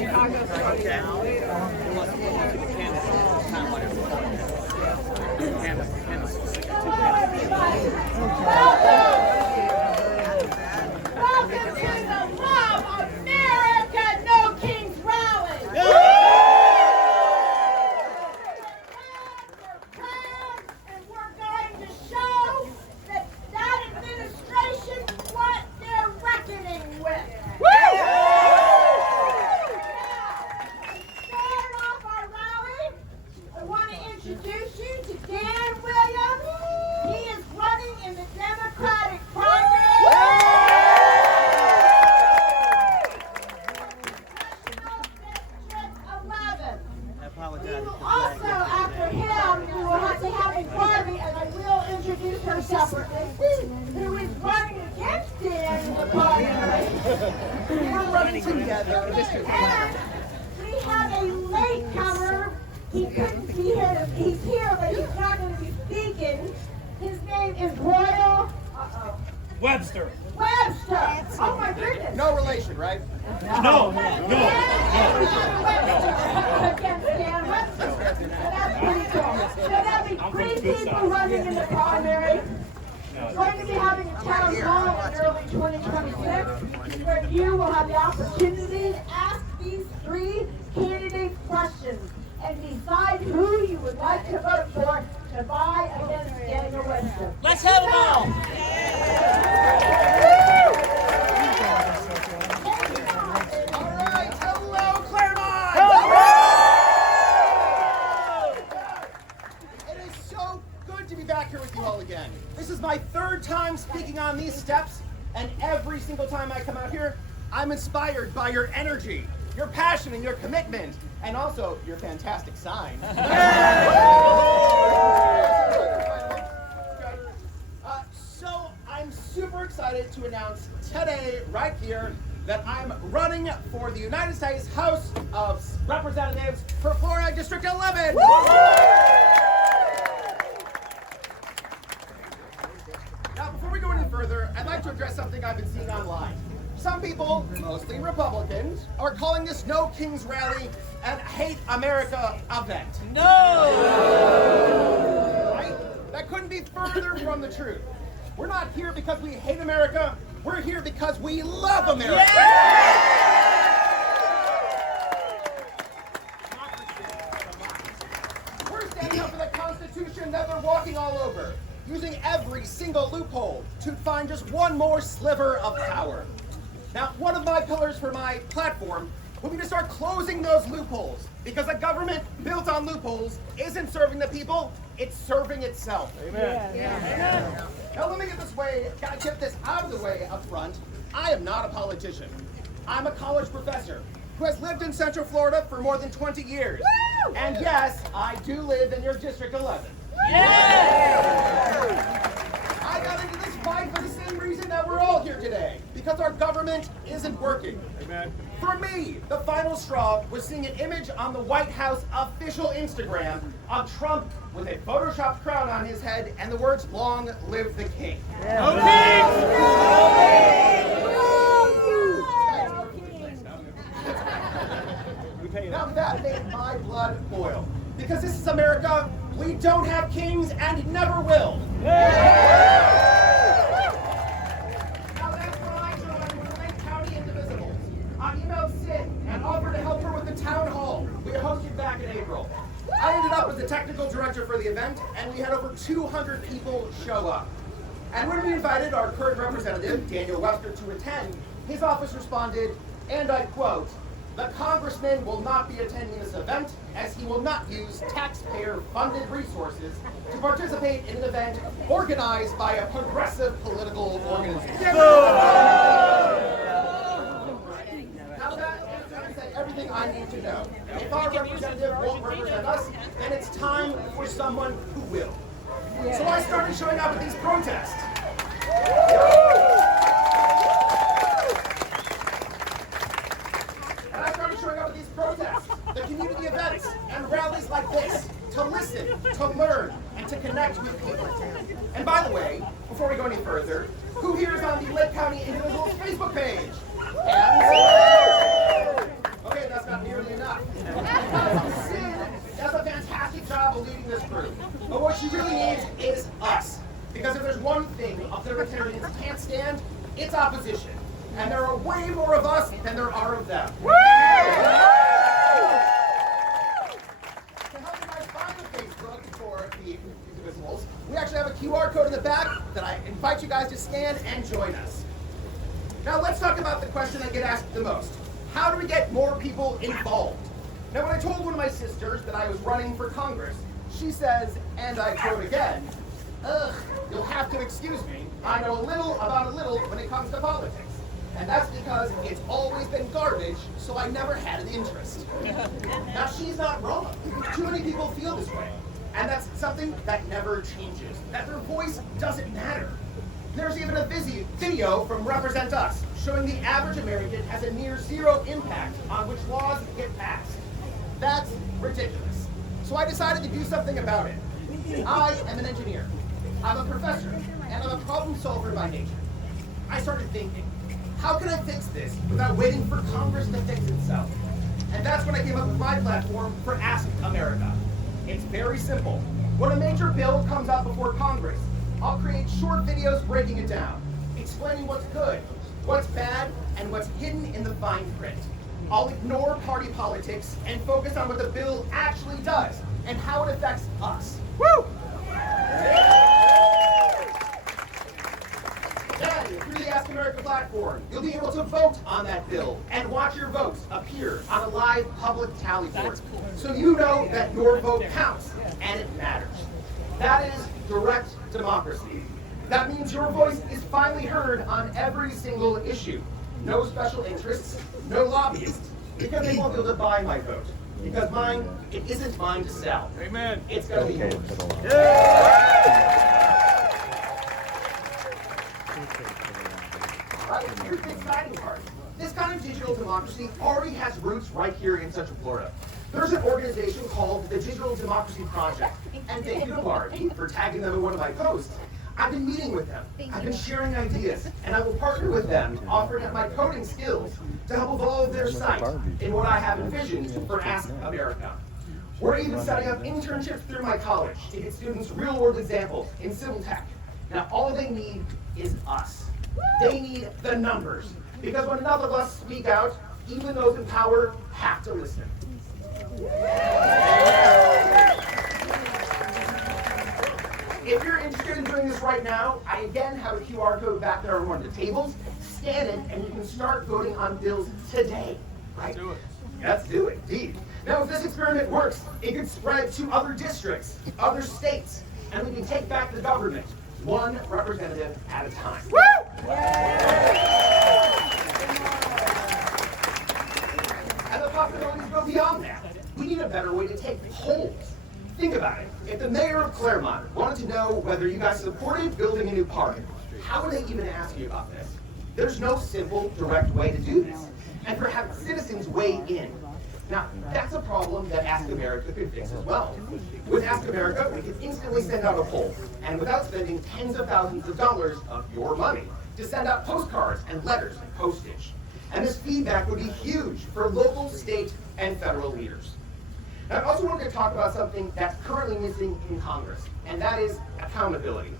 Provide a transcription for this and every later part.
Welcome to the Love America No Kings Rally. We're proud, and we're going to show that administration what they're reckoning with. Start off our rally. I want to introduce you to Dan Williams. He is running in the Democratic primary. Also, after him, we will have to have a Barbie, and I will introduce her separately, who is running against Dan in the primary. We're running together. And we have a latecomer. He couldn't be here. He's here, but he's not going to be speaking. His name is Royal Webster. Webster. Oh my goodness. No relation, right? No. Against Dan Webster. So that's pretty cool. So that'll be three people running in the primary. We're going to be having a town hall in early 2026 where you will have the opportunity to ask these three candidates questions and decide who you would like to vote for to vie against Daniel Webster. Let's have them all. All right, hello, Clermont! It is so good to be back here with you all again. This is my third time speaking on these steps, and every single time I come out here, I'm inspired by your energy, your passion, and your commitment, and also your fantastic sign. So I'm super excited to announce today, right here, that I'm running for the United States House of Representatives for Florida District 11. Now, before we go any further, I'd like to address something I've been seeing online. Some people, mostly Republicans, are calling this No Kings Rally an Hate America event. No! Right? That couldn't be further from the truth. We're not here because we hate America. We're here because we love America. We're standing up for the Constitution that they're walking all over, using every single loophole to find just one more sliver of power. Now, one of my pillars for my platform will be to start closing those loopholes, because a government built on loopholes isn't serving the people, it's serving itself. Amen. Now let me get this out of the way up front. I am not a politician. I'm a college professor who has lived in Central Florida for more than 20 years. Woo! And yes, I do live in your District 11. I got into this fight for the same reason that we're all here today, because our government isn't working. Amen. For me, the final straw was seeing an image on the White House official Instagram of Trump with a photoshopped crown on his head and the words, "Long live the king." No Now that made my blood boil. Because this is America, we don't have kings and never will. Now that's when I joined the Lake County Indivisibles. I emailed Sid and offered to help her with the town hall we hosted back in April. I ended up as the technical director for the event, and we had over 200 people show up. And when we invited our current representative, Daniel Webster, to attend, his office responded, and I quote, "The congressman will not be attending this event as he will not use taxpayer-funded resources to participate in an event organized by a progressive political organization." Now that is everything I need to know. If our representative won't represent us, then it's time for someone who will. So I started showing up at these protests. The community events and rallies like this, to listen, to learn, and to connect with people. And by the way, before we go any further, who here is on the Lake County Indivisibles Facebook page? And... Okay, that's not them. To help you guys find the Facebook for the Indivisibles, we actually have a QR code in the back that I invite you guys to scan and join us. Now let's talk about the question I get asked the most. How do we get more people involved? Now when I told one of my sisters that I was running for Congress, she says, and I quote again, "Ugh, you'll have to excuse me. I know a little about a little when it comes to politics. And that's because it's always been garbage, so I never had an interest." Now she's not wrong. Too many people feel this way. And that's something that never changes. That their voice doesn't matter. There's even a video from Represent Us showing the average American has a near zero impact on which laws get passed. That's ridiculous. So I decided to do something about it. I am an engineer. I'm a professor, and I'm a problem solver by nature. I started thinking, how can I fix this without waiting for Congress to fix itself? And that's when I came up with my platform for Ask America. It's very simple. When a major bill comes up before Congress, I'll create short videos breaking it down, explaining what's good, what's bad, and what's hidden in the fine print. I'll ignore party politics and focus on what the bill actually does and how it affects us. Woo! Then, through the Ask America platform, you'll be able to vote on that bill and watch your votes appear on a live public tally board. So you know that your vote counts and it matters. That is direct democracy. That means your voice is finally heard on every single issue. No special interests, no lobbyists, because they won't be able to buy my vote. Because mine, it isn't mine to sell. Amen. It's going to be yours. All right, here's the exciting part. This kind of digital democracy already has roots right here in Central Florida. There's an organization called the Digital Democracy Project, and thank you to Barbie for tagging them in one of my posts. I've been meeting with them, I've been sharing ideas, and I will partner with them, offering up my coding skills to help evolve their site in what I have envisioned for Ask America. We're even setting up internships through my college to get students real-world examples in civil tech. Now, all they need is us. They need the numbers, because when enough of us speak out, even those in power have to listen. If you're interested in doing this right now, I again have a QR code back there on one of the tables. Scan it, and you can start voting on bills today. Right? Do it. Let's do it, indeed. Now, if this experiment works, it could spread to other districts, other states, and we can take back the government, one representative at a time. Woo! And the possibilities go beyond that. We need a better way to take polls. Think about it. If the mayor of Clermont wanted to know whether you guys supported building a new park, how would they even ask you about this? There's no simple, direct way to do this. And for having citizens weigh in. Now, that's a problem that Ask America could fix as well. With Ask America, we could instantly send out a poll, and without spending tens of thousands of dollars of your money, to send out postcards and letters and postage. And this feedback would be huge for local, state, and federal leaders. Now, I also wanted to talk about something that's currently missing in Congress, and that is accountability.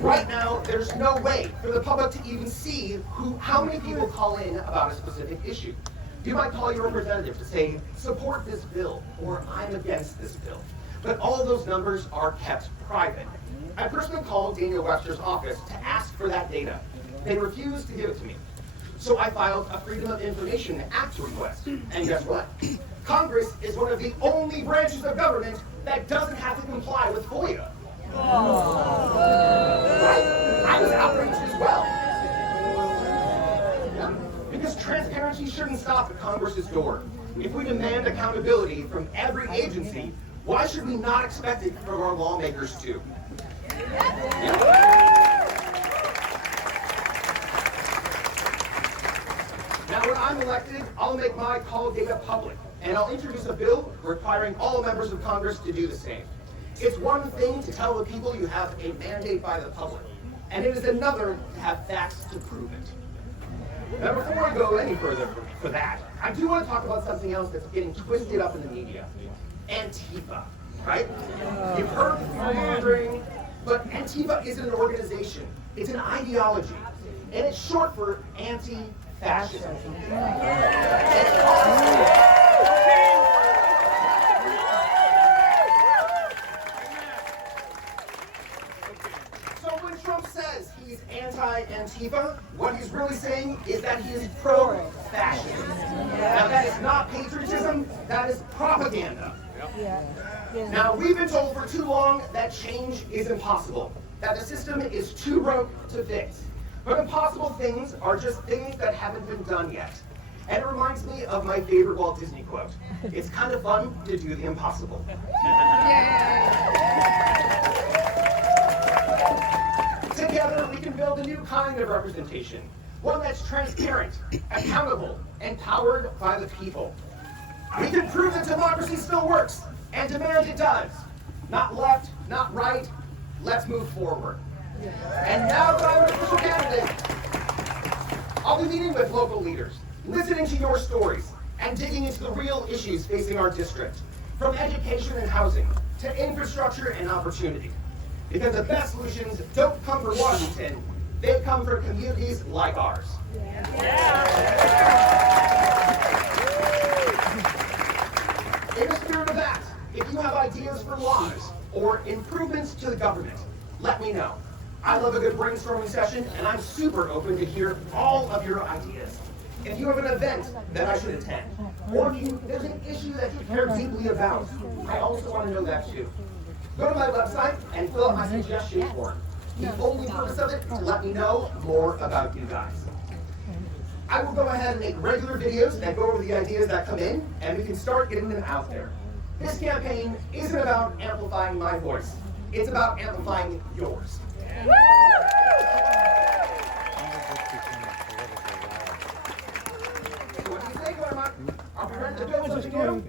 Right now, there's no way for the public to even see how many people call in about a specific issue. You might call your representative to say, support this bill, or I'm against this bill. But all of those numbers are kept private. I personally called Daniel Webster's office to ask for that data. They refused to give it to me. So I filed a Freedom of Information Act request. And guess what? Congress is one of the only branches of government that doesn't have to comply with FOIA. Right? I was outraged as well. Because transparency shouldn't stop at Congress's door. If we demand accountability from every agency, why should we not expect it from our lawmakers too? Now, when I'm elected, I'll make my call data public, and I'll introduce a bill requiring all members of Congress to do the same. It's one thing to tell the people you have a mandate by the public, and it is another to have facts to prove it. Now, before I go any further for that, I do want to talk about something else that's getting twisted up in the media. Antifa, right? You've heard people wondering, but Antifa isn't an organization. It's an ideology. and it's short for anti-fascism. So when Trump says he's anti-Antifa, what he's really saying is that he is pro-fascist. Now that is not patriotism, that is propaganda. Now we've been told for too long that change is impossible, that the system is too broke to fix. But impossible things are just things that haven't been done yet. And it reminds me of my favorite Walt Disney quote. It's kind of fun to do the impossible. Together, we can build a new kind of representation. One that's transparent, accountable, and powered by the people. We can prove that democracy still works, and demand it does. Not left, not right, let's move forward. And now that I'm an official candidate, I'll be meeting with local leaders, listening to your stories, and digging into the real issues facing our district, from education and housing to infrastructure and opportunity. Because the best solutions don't come from Washington, they come from communities like ours. In the spirit of that, if you have ideas for laws or improvements to the government, let me know. I love a good brainstorming session, and I'm super open to hear all of your ideas. If you have an event that I should attend, or if there's an issue that you care deeply about, I also want to know that too. Go to my website and fill out my suggestion form. The only purpose of it is to let me know more about you guys. I will go ahead and make regular videos that go over the ideas that come in, and we can start getting them out there. This campaign isn't about amplifying my voice. It's about amplifying yours. What do you think, Clermont? Are we ready to build something new?